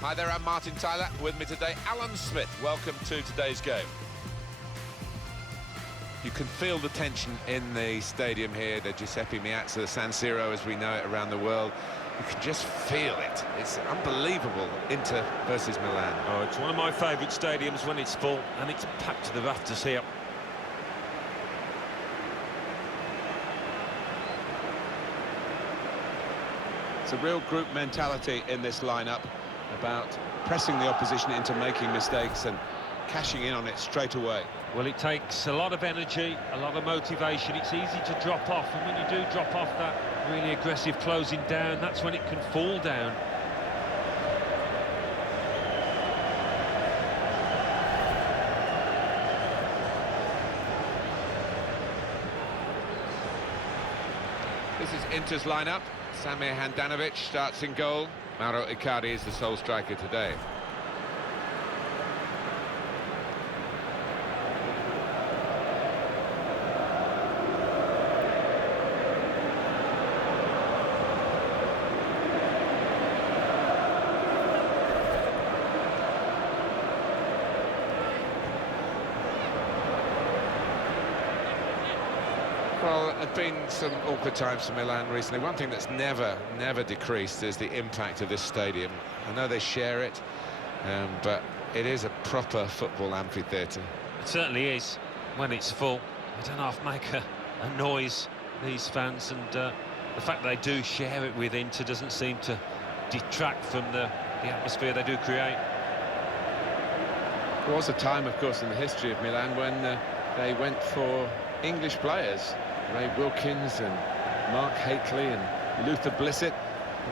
Hi there, I'm Martin Tyler. With me today, Alan Smith. Welcome to today's game. You can feel the tension in the stadium here, the Giuseppe Meazza San Siro as we know it around the world. You can just feel it. It's unbelievable, Inter versus Milan. Oh, it's one of my favourite stadiums when it's full, and it's packed to the rafters here. It's a real group mentality in this lineup about pressing the opposition into making mistakes and cashing in on it straight away. Well, it takes a lot of energy, a lot of motivation. It's easy to drop off, and when you do drop off that really aggressive closing down, that's when it can fall down. This is Inter's lineup. Samir Handanovic starts in goal. Mauro Icardi is the sole striker today. Well, there have been some awkward times for Milan recently. One thing that's never decreased is the impact of this stadium. I know they share it, but it is a proper football amphitheatre. It certainly is. When it's full, they don't half make a noise, these fans, and the fact they do share it with Inter doesn't seem to detract from the atmosphere they do create. There was a time, of course, in the history of Milan when they went for English players. Ray Wilkins and Mark Hateley and Luther Blissett.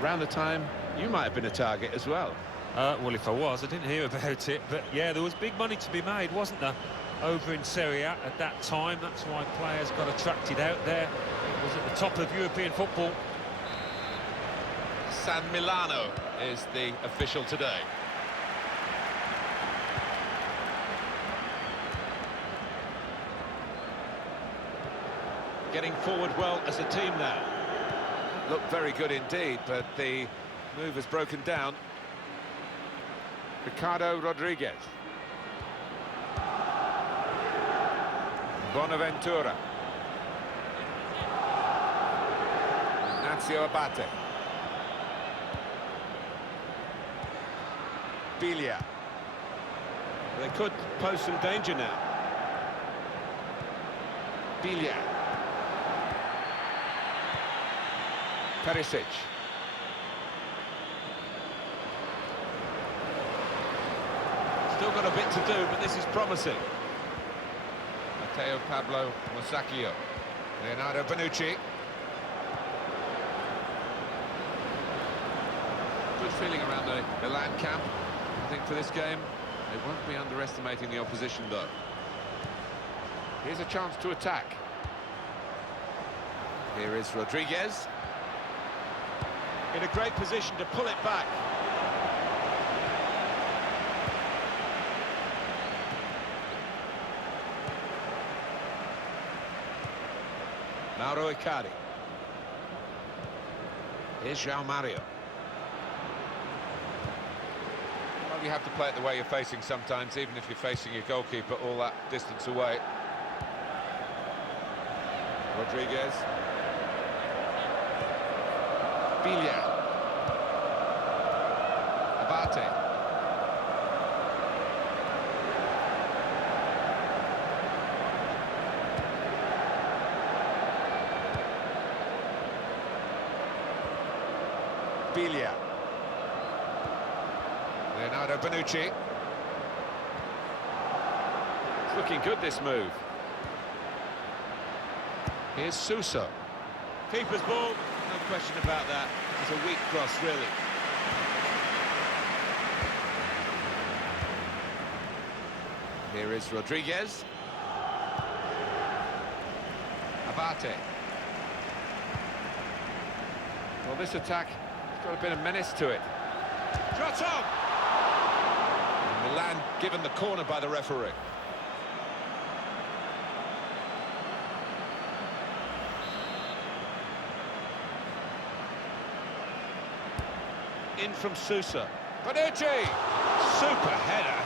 Around the time you might have been a target as well. Well, if I was, I didn't hear about it, but yeah, there was big money to be made, wasn't there, over in Serie A at that time. That's why players got attracted out there. It was at the top of European football. San Milano is the official today. Getting forward well as a team now. Looked very good indeed, but the move has broken down. Ricardo Rodriguez. Bonaventura. Ignacio Abate. Biglia. They could pose some danger now. Biglia. Perisic. Still got a bit to do, but this is promising. Matteo Pablo Musacchio. Leonardo Bonucci. Good feeling around the Milan camp, I think, for this game. They won't be underestimating the opposition, though. Here's a chance to attack. Here is Rodriguez. In a great position to pull it back. Mauro Icardi. Here's João Mario. Well, you have to play it the way you're facing sometimes, even if you're facing your goalkeeper all that distance away. Rodriguez. Biglia. Abate. Biglia. Leonardo Bonucci. It's looking good, this move. Here's Suso. Keeper's ball, no question about that. It's a weak cross, really. Here is Rodriguez. Abate. Well, this attack has got a bit of menace to it. Shot on! And Milan given the corner by the referee. In from Sousa. Bonucci! Super header,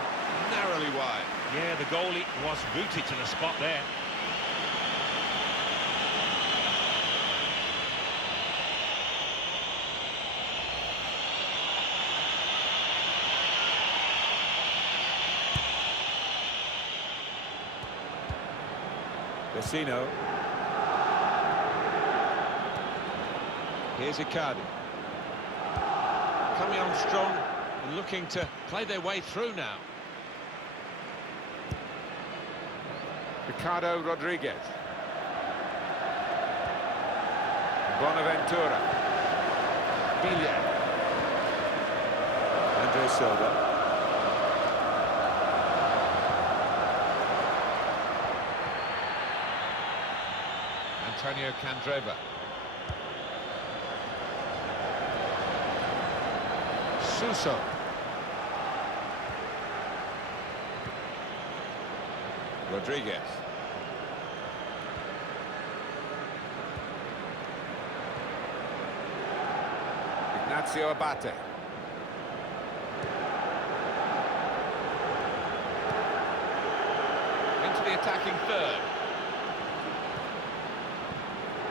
narrowly wide. Yeah, the goalie was rooted to the spot there. Vecino. Here's Icardi. Coming on strong and looking to play their way through now. Ricardo Rodriguez. Bonaventura. Milan. Andre Silva. Antonio Candreva. Suso. Rodriguez. Ignacio Abate. Into the attacking third.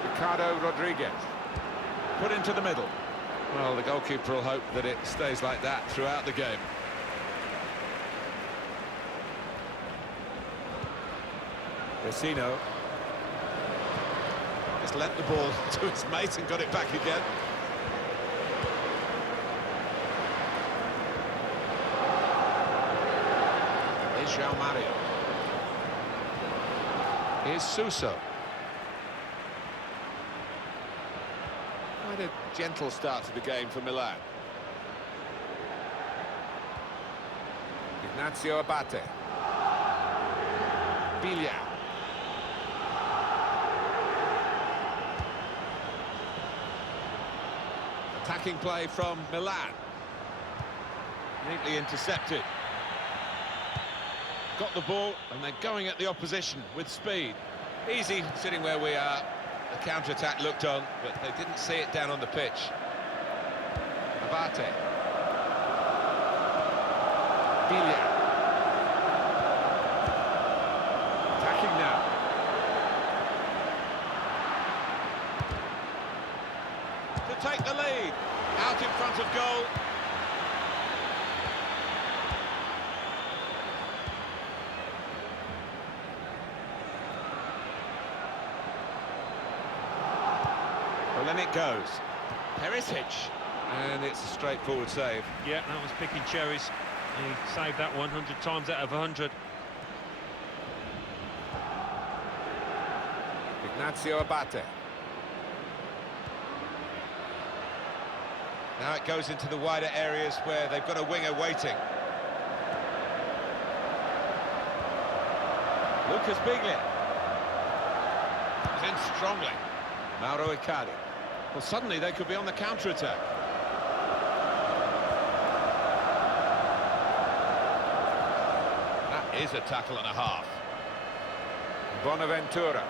Ricardo Rodriguez. Put into the middle. Well, the goalkeeper will hope that it stays like that throughout the game. Vecino. Just lent the ball to his mate and got it back again. Here's João Mario. Here's Suso. Quite a gentle start to the game for Milan. Ignacio Abate. Milan. Attacking play from Milan. Neatly intercepted. Got the ball and they're going at the opposition with speed. Easy sitting where we are. The counter-attack looked on, but they didn't see it down on the pitch. Abate. Milan. Attacking now. To take the lead. Out in front of goal. Well, then it goes. Perisic. And it's a straightforward save. Yeah, that was picking cherries. He saved that 100 times out of 100. Ignacio Abate. Now it goes into the wider areas where they've got a winger waiting. Lucas Biglia. He's in strongly. Mauro Icardi. Well, suddenly they could be on the counter-attack. That is a tackle and a half. Bonaventura.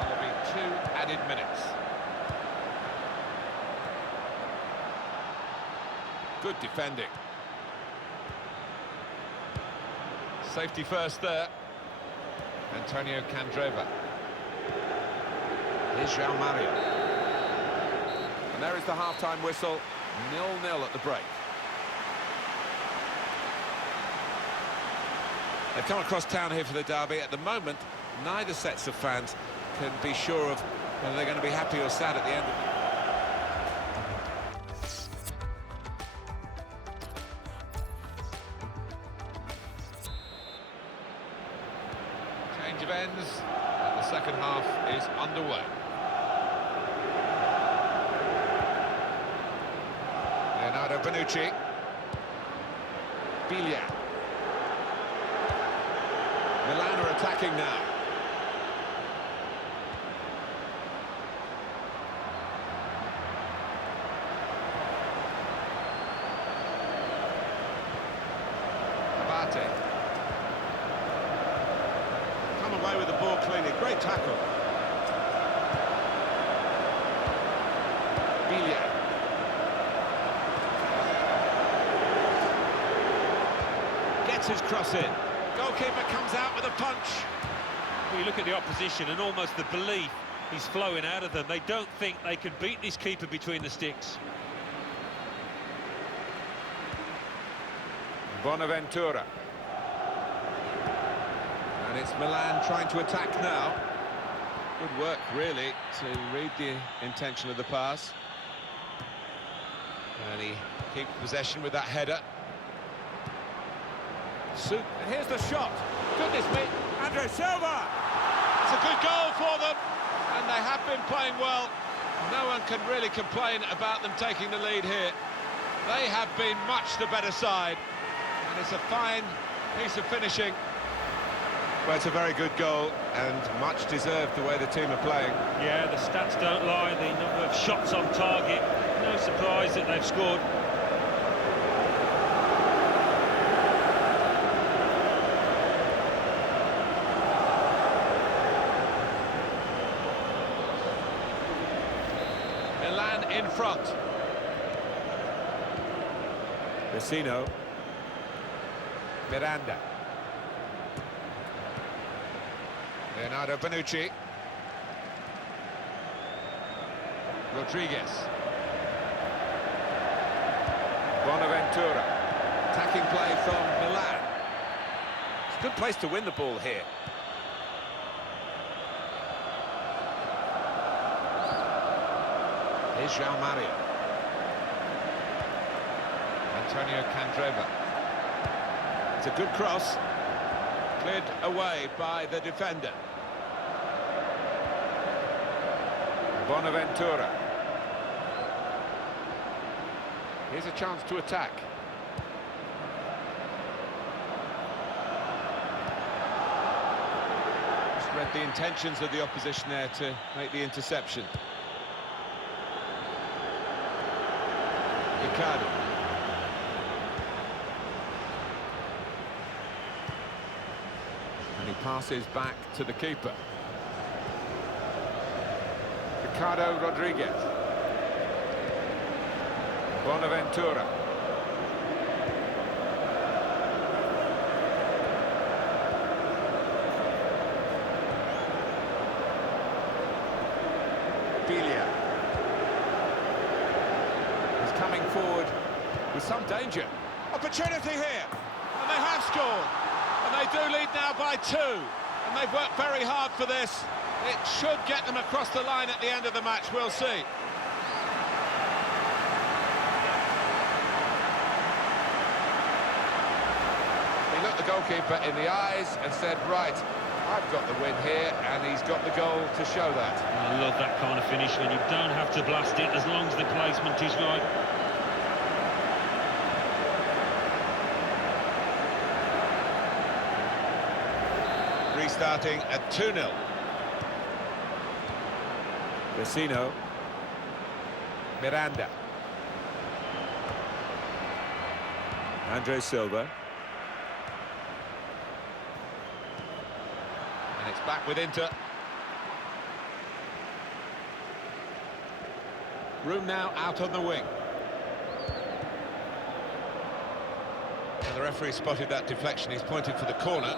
There'll be 2 added minutes. Good defending. Safety first there. Antonio Candreva. Here's João Mario. And there is the half-time whistle. 0-0 at the break. They've come across town here for the derby. At the moment, neither sets of fans can be sure of whether they're going to be happy or sad at the end of it. Change of ends, and the second half is underway. Leonardo Bonucci. Milan. Milan are attacking now. Abate. Come away with the ball cleanly. Great tackle. Milan. his cross in. Goalkeeper comes out with a punch. Well, you look at the opposition and almost the belief is flowing out of them. They don't think they can beat this keeper between the sticks. Bonaventura. And it's Milan trying to attack now. Good work, really, to read the intention of the pass. And he keeps possession with that header. And here's the shot. Goodness me, Andre Silva! It's a good goal for them, and they have been playing well. No one can really complain about them taking the lead here. They have been much the better side, and it's a fine piece of finishing. Well, it's a very good goal, and much deserved the way the team are playing. Yeah, the stats don't lie. The number of shots on target. No surprise that they've scored. Milan in front. Vecino. Miranda. Leonardo Bonucci. Rodriguez. Bonaventura. Attacking play from Milan. It's a good place to win the ball here. Here's João Mario. Antonio Candreva. It's a good cross. Cleared away by the defender. Bonaventura. Here's a chance to attack. Just read the intentions of the opposition there to make the interception. Ricardo. And he passes back to the keeper. Ricardo Rodriguez. Bonaventura. Biglia. He's coming forward with some danger. Opportunity here, and they have scored. And they do lead now by 2. And they've worked very hard for this. It should get them across the line at the end of the match, we'll see. He looked the goalkeeper in the eyes and said, right, I've got the win here, and he's got the goal to show that. I love that kind of finish when you don't have to blast it as long as the placement is right. Restarting at 2-0. Vecino. Miranda. Andre Silva. And it's back with Inter. Room now out on the wing. And the referee spotted that deflection. He's pointed for the corner.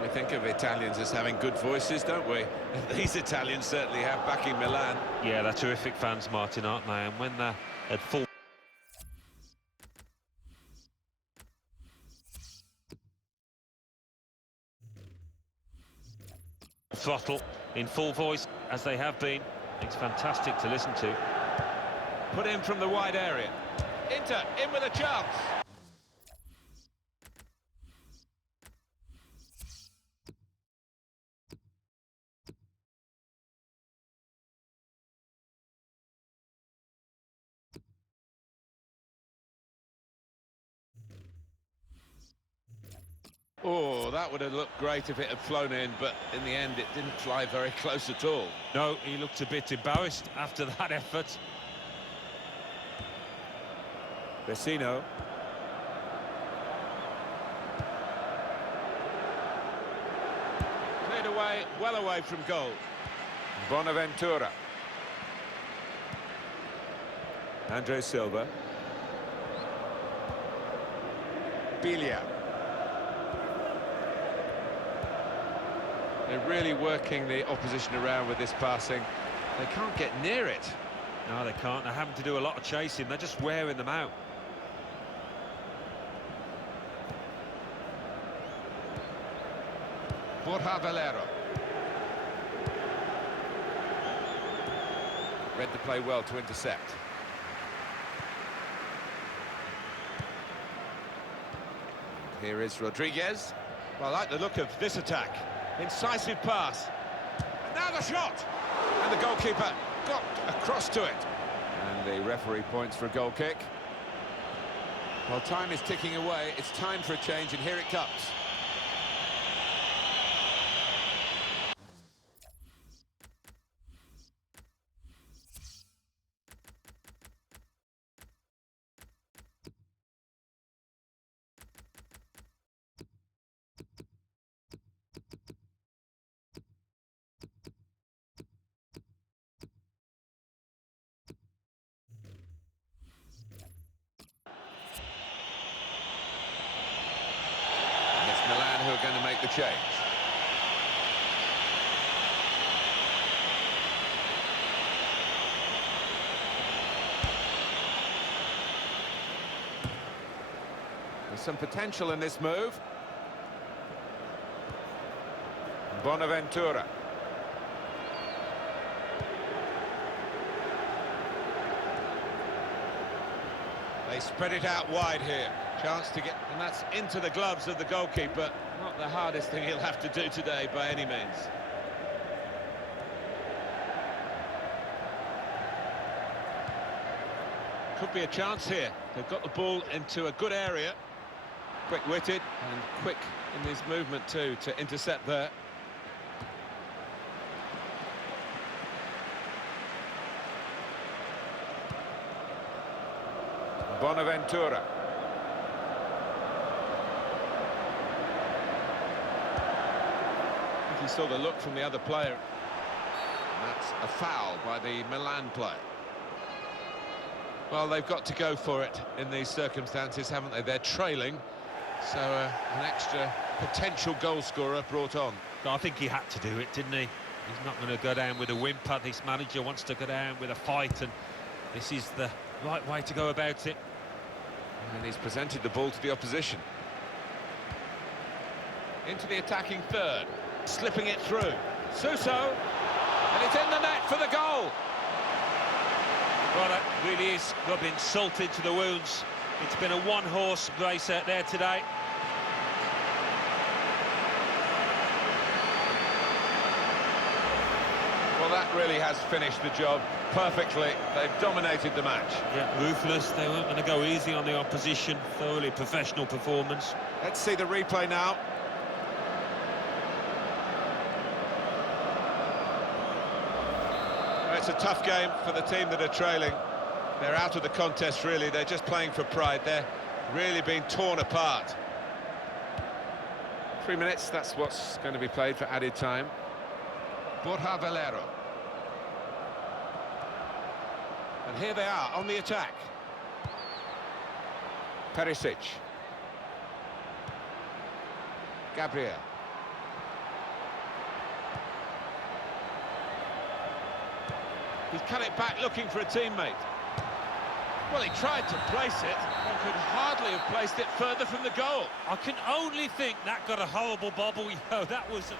We think of Italians as having good voices, don't we? These Italians certainly have back in Milan. Yeah, they're terrific fans, Martin, aren't they? And when they're at full throttle, in full voice, as they have been, it's fantastic to listen to. Put in from the wide area. Inter in with a chance. Oh, that would have looked great if it had flown in, but in the end it didn't fly very close at all. No, he looked a bit embarrassed after that effort. Vecino. Cleared away, well away from goal. Bonaventura. Andre Silva. Biglia. They're really working the opposition around with this passing. They can't get near it. No, they can't. They're having to do a lot of chasing. They're just wearing them out. Borja Valero. Read the play well to intercept. Here is Rodriguez. Well, I like the look of this attack. Incisive pass. And now the shot! And the goalkeeper got across to it. And the referee points for a goal kick. Well, time is ticking away. It's time for a change, and here it comes. Milan who are going to make the change. There's some potential in this move. Bonaventura. They spread it out wide here. Chance to get, and that's into the gloves of the goalkeeper. Not the hardest thing he'll have to do today by any means. Could be a chance here. They've got the ball into a good area. Quick-witted and quick in his movement too to intercept there. Bonaventura. I think he saw the look from the other player. That's a foul by the Milan player. Well, they've got to go for it in these circumstances, haven't they? They're trailing, so an extra potential goal scorer brought on. I think he had to do it, didn't he? He's not going to go down with a whimper. This manager wants to go down with a fight, and this is the right way to go about it. And he's presented the ball to the opposition. Into the attacking third, slipping it through. Suso, and it's in the net for the goal. Well, that really is rubbing salt into the wounds. It's been a one-horse race out there today. Well, that really has finished the job perfectly. They've dominated the match. Yeah, ruthless. They weren't going to go easy on the opposition. Thoroughly professional performance. Let's see the replay now. It's a tough game for the team that are trailing. They're out of the contest, really. They're just playing for pride. They're really being torn apart. 3 minutes, that's what's going to be played for added time. Borja Valero. And here they are on the attack. Perisic. Gabriel. He's cut it back looking for a teammate. Well, he tried to place it, but could hardly have placed it further from the goal. I can only think that got a horrible bobble. You know, that was